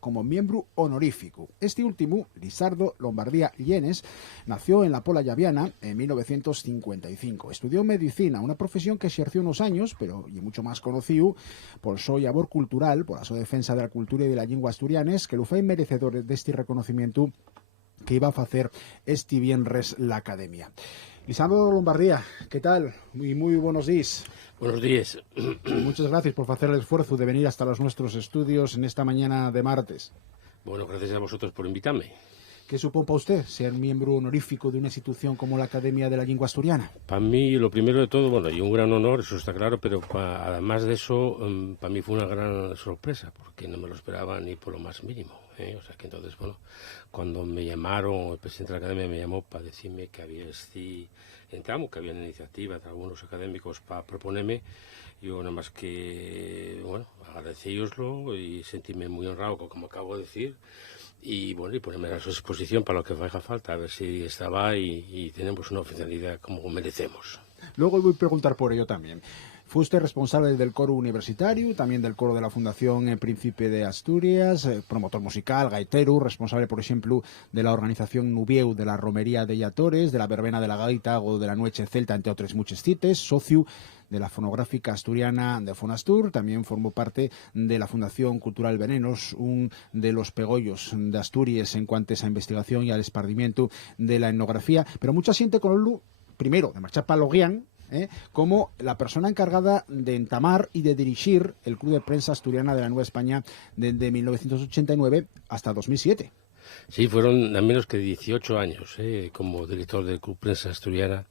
como miembro honorífico. Este último, Lisardo Lombardía Llenes, nació en la Pola Llaviana en 1955. Estudió medicina, una profesión que ejerció unos años, pero y mucho más conocido por su labor cultural, por su defensa de la cultura y de la lengua asturianes, que lo fue merecedor de este reconocimiento que iba a hacer este viernes la Academia. Lisardo Lombardía, ¿qué tal? Muy buenos días. Buenos días. Muchas gracias por hacer el esfuerzo de venir hasta los nuestros estudios en esta mañana de martes. Bueno, gracias a vosotros por invitarme. ¿Qué supone para usted ser miembro honorífico de una institución como la Academia de la Lengua Asturiana? Para mí, lo primero de todo, bueno, y un gran honor, eso está claro, pero además de eso, para mí fue una gran sorpresa, porque no me lo esperaba ni por lo más mínimo. O sea que entonces, bueno, cuando me llamaron, el presidente de la Academia me llamó para decirme que había que había una iniciativa de algunos académicos para proponerme, yo nada más que, bueno, agradecíoslo y sentíme muy honrado, como acabo de decir, y bueno, y ponerme a su disposición para lo que haga falta, a ver si estaba y tenemos una oficialidad como merecemos. Luego voy a preguntar por ello también. Fue usted responsable del coro universitario, también del coro de la Fundación Príncipe de Asturias, promotor musical, gaitero, responsable, por ejemplo, de la organización Nubieu de la Romería de Llatores, de la Verbena de la Gaita o de la Noche Celta, entre otros muchos cites, socio de la fonográfica asturiana de Fonastur, también formó parte de la Fundación Cultural Venenos, un de los pegollos de Asturias en cuanto a esa investigación y al esparcimiento de la etnografía, pero mucha gente con el primero de marchar para Loguián, como la persona encargada de entamar y de dirigir el Club de Prensa Asturiana de la Nueva España desde 1989 hasta 2007. Sí, fueron a menos que 18 años como director del Club Prensa Asturiana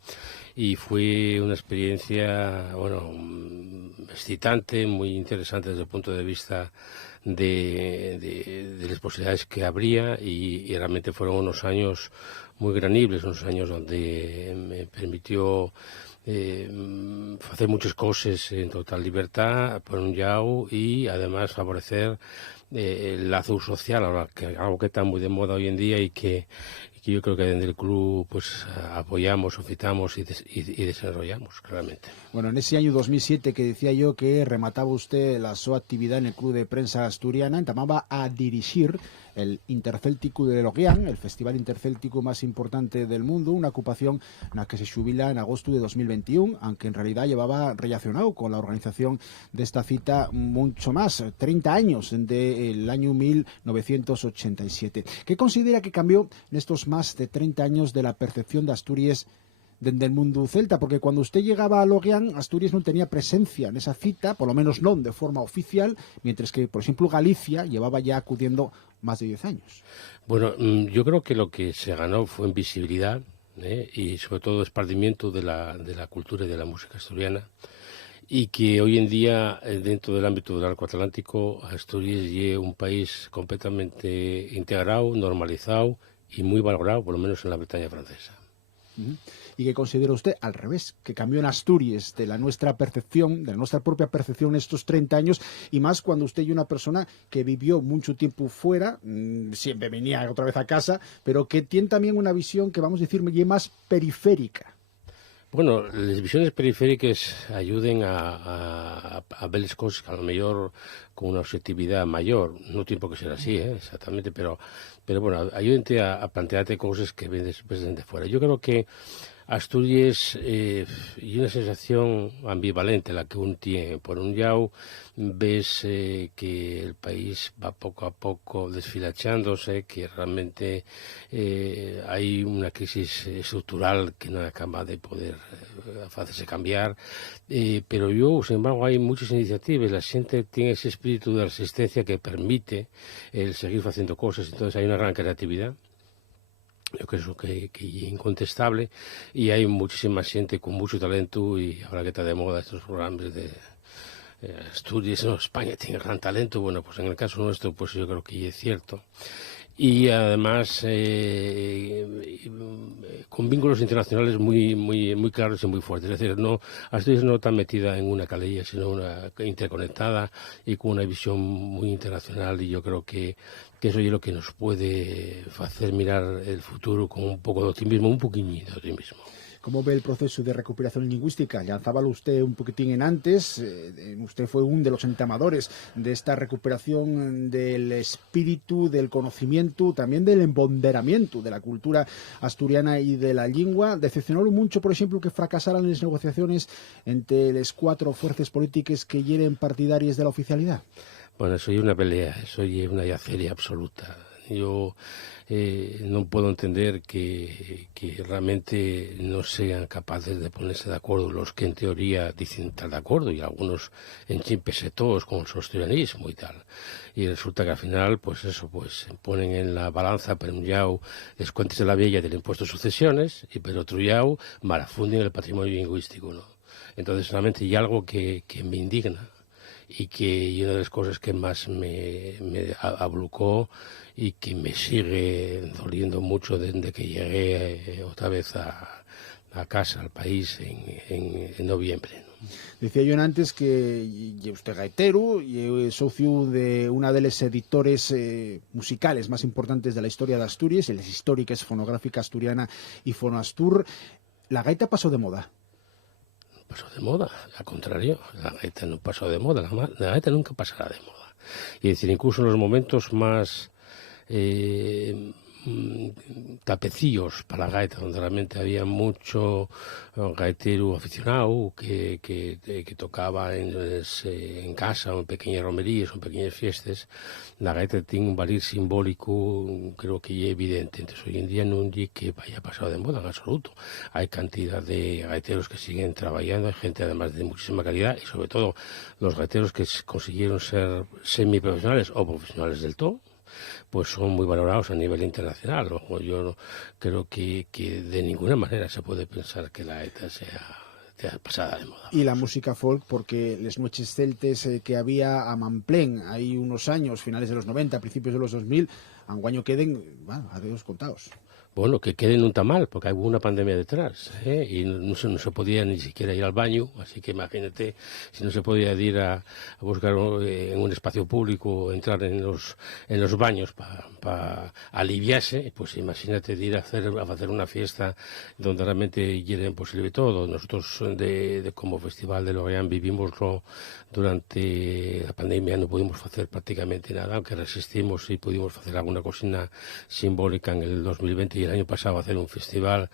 y fue una experiencia, bueno, excitante, muy interesante desde el punto de vista de las posibilidades que habría y realmente fueron unos años muy granibles, unos años donde me permitió hacer muchas cosas en total libertad, por un lado, y además favorecer el lazo social, ahora que algo que está muy de moda hoy en día y que yo creo que desde el club pues apoyamos, ofertamos y desarrollamos claramente. Bueno, en ese año 2007 que decía yo que remataba usted la su actividad en el Club de Prensa Asturiana, entamaba a dirigir el Intercéltico de Loguián, el festival intercéltico más importante del mundo, una ocupación en la que se jubila en agosto de 2021, aunque en realidad llevaba relacionado con la organización de esta cita mucho más, 30 años del año 1987. ¿Qué considera que cambió en estos más de 30 años de la percepción de Asturias desde el mundo celta? Porque cuando usted llegaba a Loguián, Asturias no tenía presencia en esa cita, por lo menos no de forma oficial, mientras que, por ejemplo, Galicia llevaba ya acudiendo más de 10 años. Bueno, yo creo que lo que se ganó fue en visibilidad y sobre todo esparcimiento de la cultura y de la música asturiana, y que hoy en día, dentro del ámbito del arco atlántico, Asturias es un país completamente integrado, normalizado y muy valorado, por lo menos en la Bretaña francesa. ¿Y qué considera usted, al revés, que cambió en Asturias de la nuestra percepción, de la nuestra propia percepción en estos 30 años, y más cuando usted es una persona que vivió mucho tiempo fuera, siempre venía otra vez a casa, pero que tiene también una visión que, vamos a decir, más periférica? Bueno, las visiones periféricas ayuden a ver las cosas a lo mejor con una objetividad mayor. No tiene por qué ser así, exactamente, pero bueno, ayuden a plantearte cosas que ven desde fuera. Yo creo que Asturias y una sensación ambivalente la que uno tiene. Por un lado, ves que el país va poco a poco desfilachándose, que realmente hay una crisis estructural que no acaba de poder hacerse cambiar, pero sin embargo, hay muchas iniciativas. La gente tiene ese espíritu de resistencia que permite el seguir haciendo cosas, entonces hay una gran creatividad. Yo creo que es incontestable, y hay muchísima gente con mucho talento, y ahora que está de moda estos programas de Asturias, no, España tiene gran talento. Bueno, pues en el caso nuestro, pues yo creo que es cierto. Y además con vínculos internacionales muy claros y muy fuertes. Es decir, Asturias no está metida en una calella, sino una interconectada y con una visión muy internacional, y yo creo que eso es lo que nos puede hacer mirar el futuro con un poco de optimismo, un poquillito de optimismo. ¿Cómo ve el proceso de recuperación lingüística? Lanzábalo usted un poquitín en antes. Usted fue uno de los entamadores de esta recuperación del espíritu, del conocimiento, también del empoderamiento de la cultura asturiana y de la lengua. Decepcionó mucho, por ejemplo, que fracasaran las negociaciones entre las cuatro fuerzas políticas que hieren partidarias de la oficialidad. Bueno, eso es una pelea, eso es una yaceria absoluta. Yo no puedo entender que realmente no sean capaces de ponerse de acuerdo los que en teoría dicen estar de acuerdo y algunos en chimpese todos con el sostenianismo y tal. Y resulta que al final, pues eso, pues ponen en la balanza per un llau les cuentes de la vella del impuesto de sucesiones y per otro llau marafunden el patrimonio lingüístico, ¿no? Entonces realmente hay algo que me indigna y que una de las cosas que más me ablucó y que me sigue doliendo mucho desde que llegué otra vez a casa, al país, en noviembre, ¿no? Decía yo antes que usted gaitero y socio de una de las editores musicales más importantes de la historia de Asturias, las históricas Fonográfica Asturiana y Fonoastur. La gaita pasó de moda. Pasó de moda, al contrario, la gaita no pasó de moda, la gaita nunca pasará de moda. Y es decir, incluso en los momentos más tapecillos para la gaita, donde realmente había mucho gaitero aficionado que tocaba en casa o en pequeñas romerías o en pequeñas fiestas, la gaita tiene un valor simbólico, creo que es evidente. Entonces hoy en día no es que vaya pasado de moda en absoluto. Hay cantidad de gaiteros que siguen trabajando, hay gente además de muchísima calidad y sobre todo los gaiteros que consiguieron ser semiprofesionales o profesionales del todo, pues son muy valorados a nivel internacional. Ojo, yo no, creo que de ninguna manera se puede pensar que la gaita sea pasada de moda. Y la música folk, porque las noches celtes que había a Manplén hay unos años, finales de los 90, principios de los 2000, anguaño queden, bueno, a dedos contados. Bueno, que queden un tamal, porque hubo una pandemia detrás, y no se podía ni siquiera ir al baño, así que imagínate, si no se podía ir a buscar en un espacio público, entrar en los baños para aliviarse, pues imagínate de ir a hacer una fiesta donde realmente quieren posible todo. Nosotros como Festival de Lorient vivimoslo durante la pandemia, no pudimos hacer prácticamente nada, aunque resistimos y pudimos hacer alguna cocina simbólica en el 2020 y el año pasado hacer un festival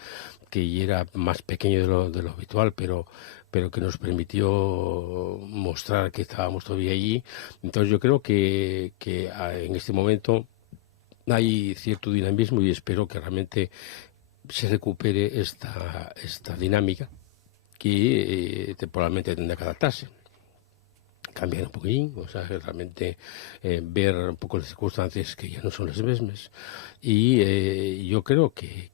que era más pequeño de lo habitual, pero que nos permitió mostrar que estábamos todavía allí. Entonces yo creo que en este momento hay cierto dinamismo y espero que realmente se recupere esta dinámica que temporalmente tendrá que adaptarse. Cambiar un poquín, o sea, realmente ver un poco las circunstancias que ya no son las mismas. Y yo creo que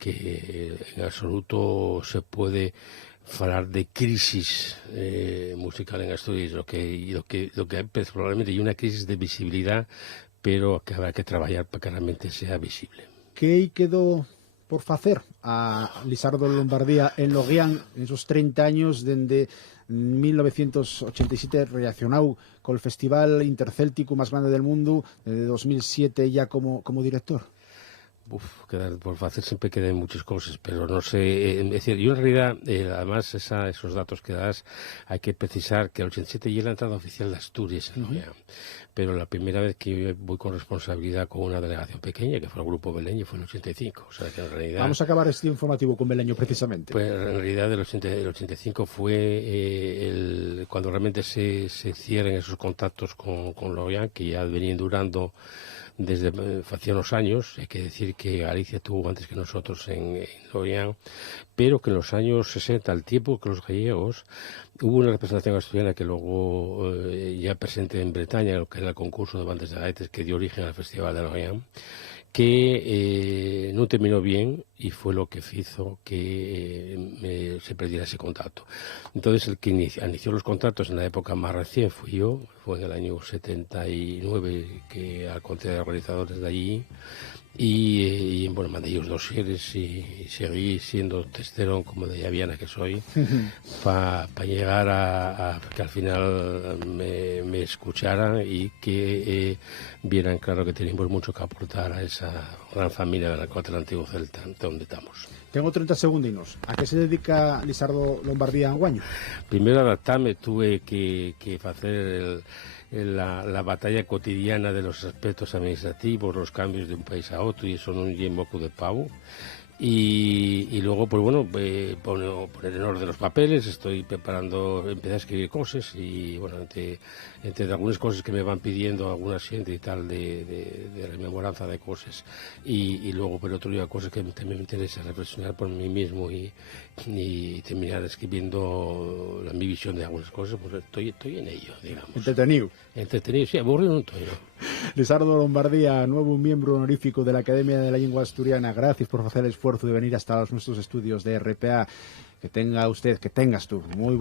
en absoluto se puede hablar de crisis musical en Asturias, lo que pues, probablemente hay una crisis de visibilidad, pero que habrá que trabajar para que realmente sea visible. ¿Qué quedó por hacer a Lisardo Lombardía en Loguián en esos 30 años desde 1987 reaccionado con el festival intercéltico más grande del mundo, desde 2007 ya como director? Quedar por hacer siempre quedan muchas cosas, pero no sé, es decir, yo en realidad, además esos datos que das, hay que precisar que el 87 ya es la entrada oficial de Asturias en Loguián, pero la primera vez que voy con responsabilidad con una delegación pequeña, que fue el Grupo Beleño, fue en el 85, o sea que en realidad... Vamos a acabar este informativo con Beleño precisamente. Pues en realidad el 85 fue cuando realmente se cierran esos contactos con Loguián, que ya venían durando desde hacía unos años. Hay que decir que Galicia tuvo antes que nosotros en Loguián, pero que en los años 60, al tiempo que los gallegos, hubo una representación asturiana que luego ya presente en Bretaña, lo que era el concurso de bandas de gaites que dio origen al Festival de Loguián, que no terminó bien y fue lo que hizo que se perdiera ese contacto. Entonces el que inició los contactos en la época más recién fui yo, fue en el año 79 que al conté de organizadores de allí y bueno, mandé ellos dosieres y seguí siendo testerón como de llaviana que soy para llegar a que al final me escucharan y que vieran claro que teníamos mucho que aportar a esa gran familia de la cual el antiguo celta. Entonces onde estamos. Tengo 30 segundinos. A que se dedica Lisardo Lombardía Anguaño? Primeiro adaptame, tuve que facer la batalla cotidiana de los aspectos administrativos, los cambios de un país a otro, y eso non lle moco de pavo. Y luego, pues bueno, poner en orden los papeles, estoy preparando, empecé a escribir cosas y bueno, entre algunas cosas que me van pidiendo alguna gente y tal de rememoranza de cosas y luego por otro día cosas que también me interesa reflexionar por mí mismo y terminar escribiendo mi visión de algunas cosas, pues estoy en ello, digamos. Entretenido, sí, aburrido no estoy, ¿no? Lisardo Lombardía, nuevo miembro honorífico de la Academia de la Lengua Asturiana, gracias por hacer el esfuerzo de venir hasta nuestros estudios de RPA. Que tengas tú muy